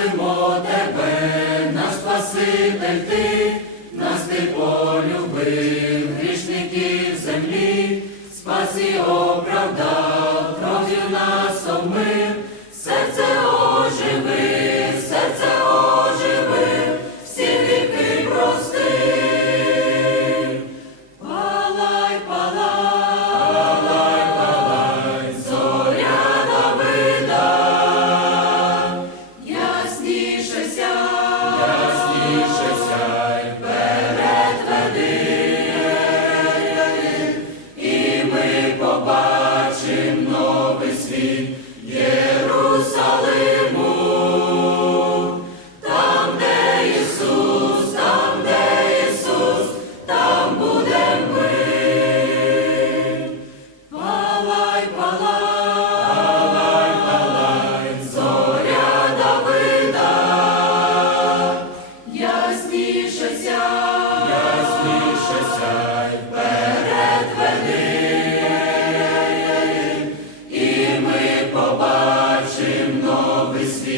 Славимо тебе, наш Спаситель ти, нас ти полюбив, грішників землі, спасі оправдав.